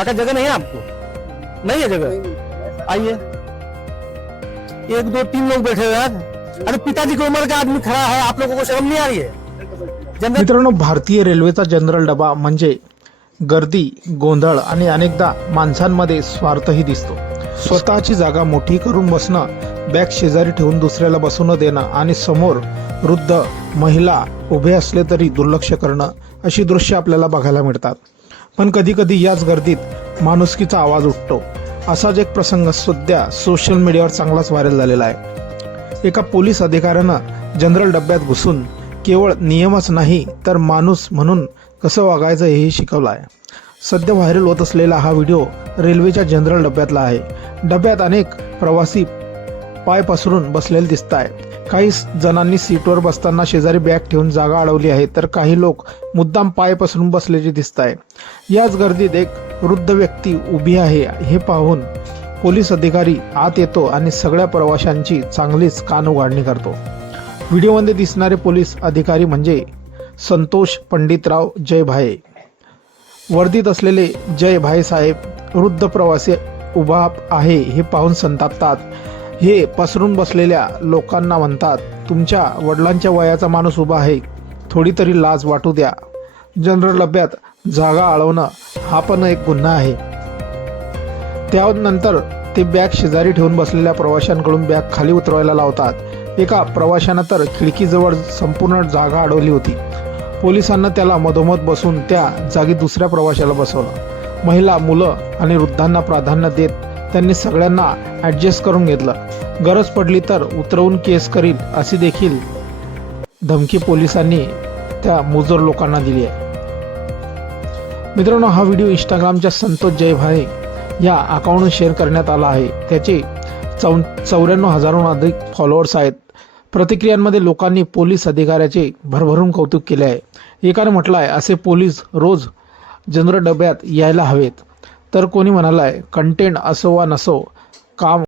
काका जगह नहीं है आपको? नहीं है जगह? आइए, 1 2 3 लोग बैठे हुए हैं। अरे पिताजी की उम्र का आदमी खड़ा है, आप लोगों को शर्म नहीं आ रही है? मित्रांनो, भारतीय रेल्वेचा जनरल डबा म्हणजे गर्दी, गोंधळ आणि अनेकदा माणसांमध्ये स्वार्थही दिसतो. स्वतःची जागा मोठी करून बसणं, बॅग शेजारी ठेवून दुसऱ्याला बसू न देणं आणि समोर वृद्ध, महिला उभे असले तरी दुर्लक्ष करणं, अशी दृश्य आपल्याला बघायला मिळतात. पण कधी कधी याच गर्दीत माणुसकीचा आवाज उठतो. असाच एक प्रसंग सध्या सोशल मीडियावर चांगलाच व्हायरल झालेला आहे. एका पोलीस अधिकाऱ्यानं जनरल डब्यात घुसून केवळ नियमच नाही तर माणूस म्हणून कसं वागायचं हेही शिकवलं आहे. सध्या व्हायरल होत असलेला हा व्हिडिओ रेल्वेच्या जनरल डब्यातला आहे. डब्यात अनेक प्रवासी पाय पसरून बसलेले दिसत आहे. काही जणांनी सीटवर बसताना शेजारी बॅग ठेवून जागा अडवली आहे, तर काही लोक मुद्दाम पाय पसरून बसलेले दिसत आहे. याच गर्दीत एक वृद्ध व्यक्ती उभी आहे. हे पाहून पोलीस अधिकारी आत येतो आणि सगळ्या प्रवाशांची चांगलीच कानउघाडणी करतो. व्हिडिओमध्ये दिसणारे पोलीस अधिकारी म्हणजे संतोष पंडितराव जयभाये. वर्दीत असलेले जयभाये साहेब वृद्ध प्रवासी उभा आहे हे पाहून संतापतात. हे पसरून बसलेल्या लोकांना म्हणतात, तुमच्या वडिलांच्या वयाचा माणूस उभा आहे, थोडी तरी लाज वाटू द्या. जनरल डब्यात जागा अडवणं हा पण एक गुन्हा आहे. त्यानंतर ते बॅग शेजारी ठेवून बसलेल्या प्रवाशांकडून बॅग खाली उतरवायला लावतात. एका प्रवाशानं तर खिडकीजवळ संपूर्ण जागा अडवली होती. पोलिसांना त्याला मधोमध बसून त्या जागी दुसऱ्या प्रवाशाला बसवलं. महिला, मुलं आणि वृद्धांना प्राधान्य देत त्यांनी सगळ्यांना ॲडजस्ट करून घेतलं. गरज पडली तर उतरवून केस करील अशी देखील धमकी पोलिसांनी त्या मुजोर लोकांना दिली आहे. मित्रांनो, हा व्हिडिओ इंस्टाग्रामच्या संतोष जयभाये या अकाउंटवर शेअर करण्यात आला आहे. त्याचे 94,000हून अधिक फॉलोअर्स आहेत. प्रतिक्रियांमध्ये लोकांनी पोलीस अधिकाऱ्याचे भरभरून कौतुक केले आहे. एकाने म्हटलं आहे, असे पोलीस रोज जनरल डब्यात यायला हवेत. तर कोणी म्हणाला आहे, कंटेंट असो वा नसो, काम